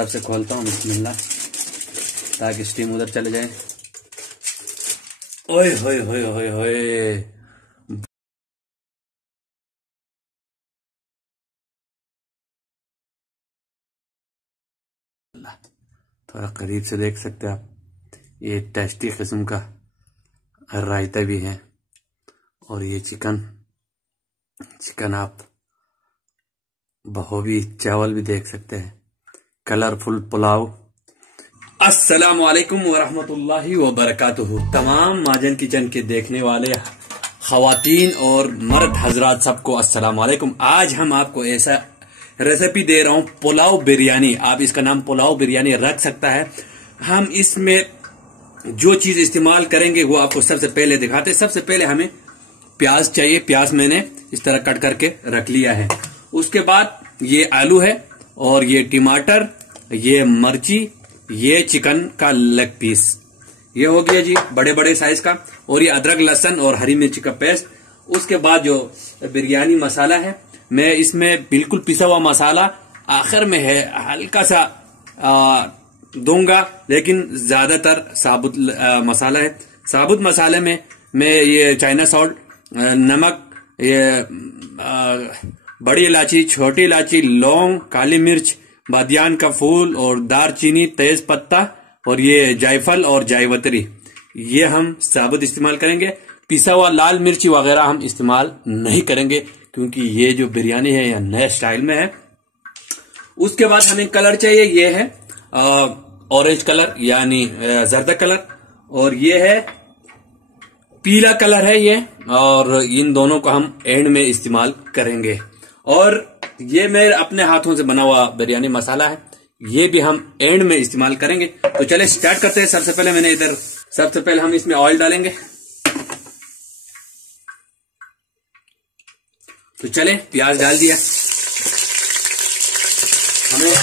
तरफ से खोलता हूँ बिस्मिल्लाह, ताकि स्टीम उधर चले जाए। ओए होए होए होए होए, थोड़ा करीब से देख सकते हैं आप, ये टेस्टी किस्म का रायता भी है। और ये चिकन आप बखूबी चावल भी देख सकते हैं, कलरफुल पुलाव। अस्सलामु अलैकुम वरहमतुल्लाहि वबरकातुहू। तमाम माजन किचन के देखने वाले खवातीन और मर्द हजरात सबको अस्सलामु अलैकुम। आज हम आपको ऐसा रेसिपी दे रहा हूं, पुलाव बिरयानी। आप इसका नाम पुलाव बिरयानी रख सकता है। हम इसमें जो चीज इस्तेमाल करेंगे वो आपको सबसे पहले दिखाते हैं। सबसे पहले हमें प्याज चाहिए। प्याज मैंने इस तरह कट करके रख लिया है। उसके बाद ये आलू है, और ये टमाटर, ये मिर्ची, ये चिकन का लेग पीस, ये हो गया जी बड़े बड़े साइज का। और ये अदरक लहसुन और हरी मिर्ची का पेस्ट। उसके बाद जो बिरयानी मसाला है, मैं इसमें बिल्कुल पिसा हुआ मसाला आखिर में है, हल्का सा दूंगा, लेकिन ज्यादातर साबुत मसाला है। साबुत मसाले में मैं ये चाइना सॉल्ट, नमक, ये बड़ी इलायची, छोटी इलायची, लौंग, काली मिर्च, बादियान का फूल और दारचीनी, तेज पत्ता और ये जायफल और जायवत्री, ये हम साबुत इस्तेमाल करेंगे। पिसा हुआ लाल मिर्ची वगैरह हम इस्तेमाल नहीं करेंगे, क्योंकि ये जो बिरयानी है यह नए स्टाइल में है। उसके बाद हमें कलर चाहिए, ये है ऑरेंज कलर यानी जर्दा कलर, और ये है पीला कलर है ये, और इन दोनों को हम एंड में इस्तेमाल करेंगे। और ये मेरे अपने हाथों से बना हुआ बिरयानी मसाला है, ये भी हम एंड में इस्तेमाल करेंगे। तो चले स्टार्ट करते हैं। सबसे पहले हम इसमें ऑयल डालेंगे। तो चले, प्याज डाल दिया हमें।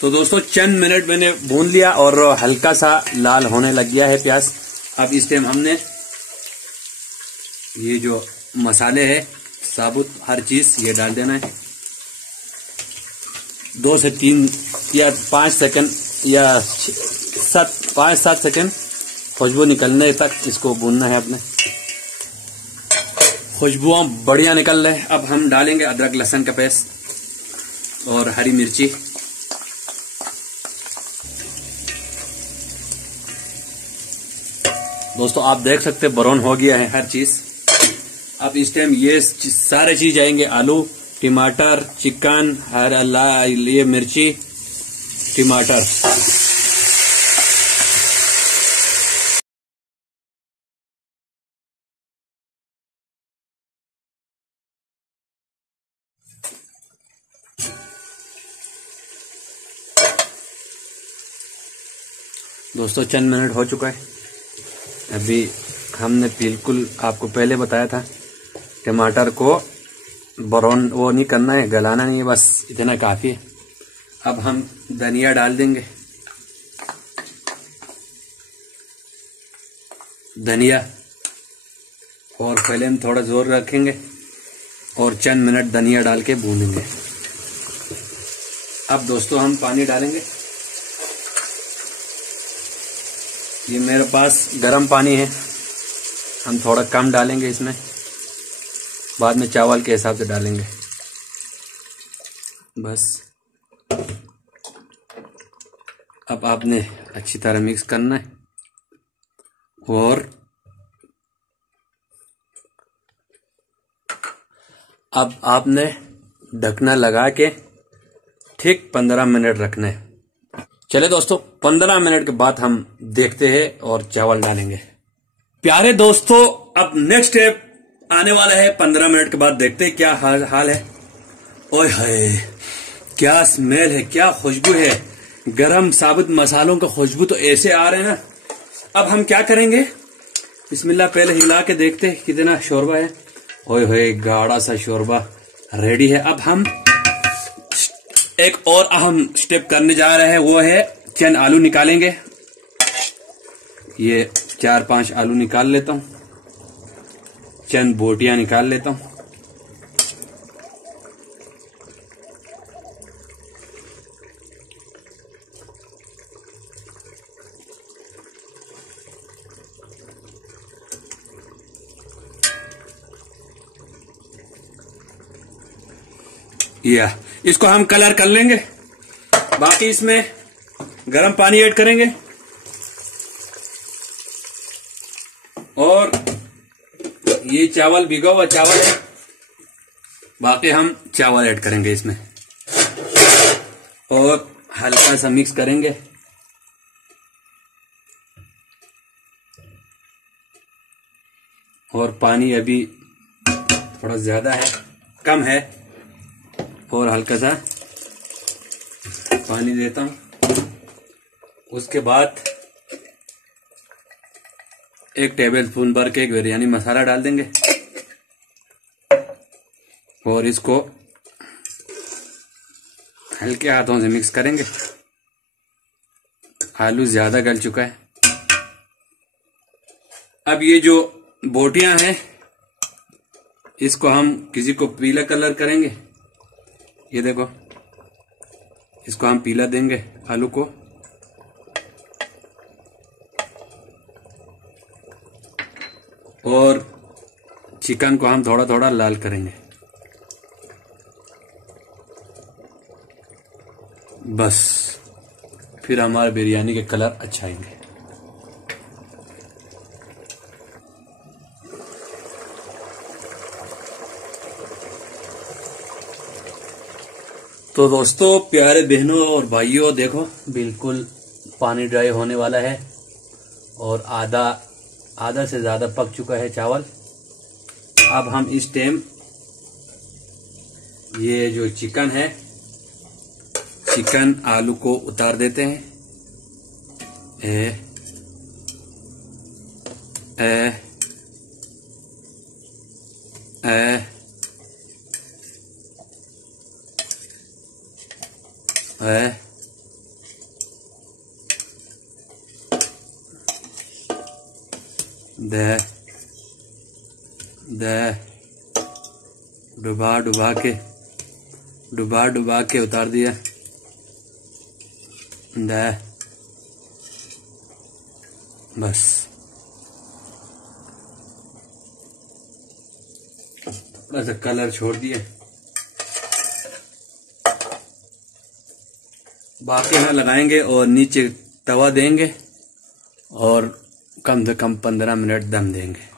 तो दोस्तों चंद मिनट मैंने भून लिया और हल्का सा लाल होने लग गया है प्याज। अब इस टाइम हमने ये जो मसाले है साबुत हर चीज ये डाल देना है। 2 से 3 या 5 सेकंड या 5-7 सेकंड खुशबू निकलने तक इसको भूनना है अपने। खुशबुआं बढ़िया निकल रहे। अब हम डालेंगे अदरक लहसुन का पेस्ट और हरी मिर्ची। दोस्तों आप देख सकते ब्राउन हो गया है हर चीज। अब इस टाइम ये सारे चीज आएंगे, आलू, टमाटर, चिकन, ये मिर्ची, टमाटर। दोस्तों चंद मिनट हो चुका है। अभी हमने बिल्कुल आपको पहले बताया था, टमाटर को ब्राउन वो नहीं करना है, गलाना नहीं है, बस इतना काफी है। अब हम धनिया डाल देंगे, धनिया, और पहले हम थोड़ा जोर रखेंगे और चंद मिनट धनिया डाल के भूनेंगे। अब दोस्तों हम पानी डालेंगे। ये मेरे पास गर्म पानी है, हम थोड़ा कम डालेंगे इसमें, बाद में चावल के हिसाब से डालेंगे बस। अब आपने अच्छी तरह मिक्स करना है, और अब आपने ढकना लगा के ठीक 15 मिनट रखना है। चले दोस्तों 15 मिनट के बाद हम देखते हैं और चावल डालेंगे। प्यारे दोस्तों अब नेक्स्ट स्टेप आने वाला है। 15 मिनट के बाद देखते हैं क्या हाल है। ओए हाय, क्या स्मेल है, क्या खुशबू है, गरम साबुत मसालों का खुशबू तो ऐसे आ रहे हैं ना। अब हम क्या करेंगे, बिस्मिल्लाह, पहले हिला के देखते हैं कितना शोरबा है। ओए होए, गाढ़ा सा शोरबा रेडी है। अब हम एक और अहम स्टेप करने जा रहे हैं, वो है चंद आलू निकालेंगे। ये 4-5 आलू निकाल लेता हूं, चंद बोटियां निकाल लेता हूं। या इसको हम कलर कर लेंगे। बाकी इसमें गर्म पानी ऐड करेंगे और ये चावल भिगा हुआ चावल है, बाकी हम चावल ऐड करेंगे इसमें और हल्का सा मिक्स करेंगे। और पानी अभी थोड़ा ज्यादा है, कम है, और हल्का सा पानी देता हूं। उसके बाद 1 टेबलस्पून भर के बिरयानी मसाला डाल देंगे और इसको हल्के हाथों से मिक्स करेंगे। आलू ज्यादा गल चुका है। अब ये जो बोटियां हैं इसको हम किसी को पीला कलर करेंगे। ये देखो, इसको हम पीला देंगे आलू को। और चिकन को हम थोड़ा थोड़ा लाल करेंगे। बस फिर हमारे बिरयानी के कलर अच्छा आएंगे। तो दोस्तों, प्यारे बहनों और भाइयों, देखो बिल्कुल पानी ड्राई होने वाला है और आधा से ज्यादा पक चुका है चावल। अब हम इस टाइम ये जो चिकन है, चिकन आलू को उतार देते हैं। डुबा के उतार दिया। बस थोड़ा सा कलर छोड़ दिए। बाकी हम लगाएंगे और नीचे तवा देंगे और कम से कम 15 मिनट दम देंगे।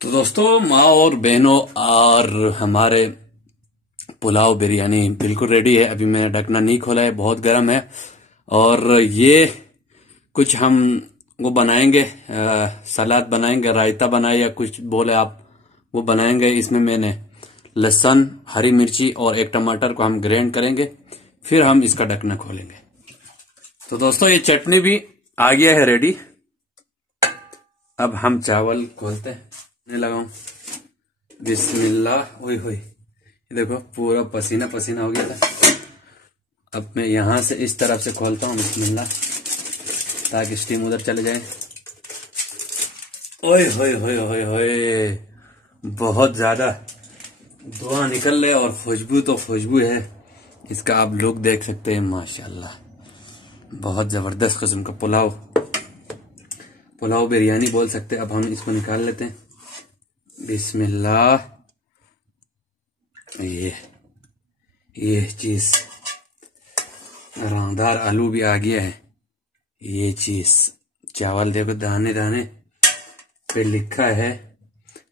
तो दोस्तों, माँ और बहनों, और हमारे पुलाव बिरयानी बिल्कुल रेडी है। अभी मैंने ढकना नहीं खोला है, बहुत गर्म है। और ये कुछ हम वो बनाएंगे, सलाद बनाएंगे, रायता बनाए या कुछ बोले आप, वो बनाएंगे। इसमें मैंने लहसुन, हरी मिर्ची और 1 टमाटर को हम ग्राइंड करेंगे, फिर हम इसका ढकना खोलेंगे। तो दोस्तों, ये चटनी भी आ गया है रेडी। अब हम चावल खोलते हैं। नहीं लगाऊं, बिस्मिल्लाह। ओए होए, ये देखो पूरा पसीना पसीना हो गया था। अब मैं यहां से इस तरफ से खोलता हूं, बिस्मिल्लाह, ताकि स्टीम उधर चले जाए। ओए होए होए होए होए, बहुत ज्यादा धुआं निकल रहा है और खुशबू तो खुशबू है। इसका आप लुक देख सकते हैं, माशाल्लाह, बहुत जबरदस्त किस्म का पुलाव बिरयानी बोल सकते हैं। अब हम इसको निकाल लेते हैं, बिस्मिल्लाह। ये चीज, रंगदार आलू भी आ गया है। ये चीज, चावल देखो, दाने दाने पे लिखा है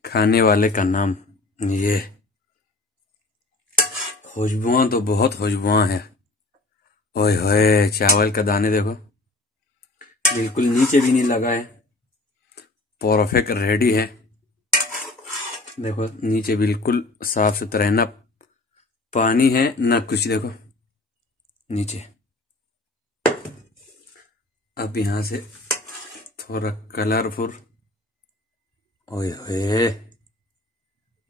खाने वाले का नाम। ये खुशबुआं तो बहुत खुशबुआं है। ओए होए, चावल का दाने देखो, बिल्कुल नीचे भी नहीं लगा है, परफेक्ट रेडी है। देखो नीचे बिल्कुल साफ सुथरा है, ना पानी है ना कुछ। देखो नीचे। अब यहां से थोड़ा कलरफुल। ओए होए,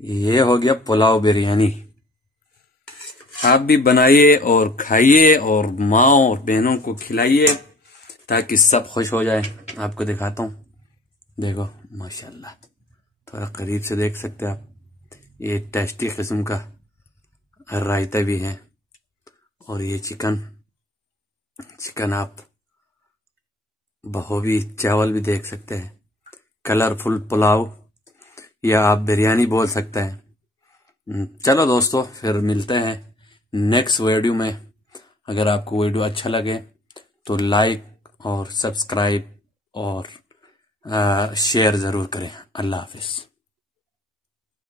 ये हो गया पुलाव बिरयानी। आप भी बनाइए और खाइए और माँ और बहनों को खिलाइए ताकि सब खुश हो जाए। आपको दिखाता हूँ, देखो माशाल्लाह, थोड़ा करीब से देख सकते हैं आप। ये टेस्टी किस्म का रायता भी है और ये चिकन आप बखूबी चावल भी देख सकते हैं। कलरफुल पुलाव या आप बिरयानी बोल सकते हैं। चलो दोस्तों, फिर मिलते हैं नेक्स्ट वीडियो में। अगर आपको वीडियो अच्छा लगे तो लाइक और सब्सक्राइब और शेयर ज़रूर करें। अल्लाह हाफिज़।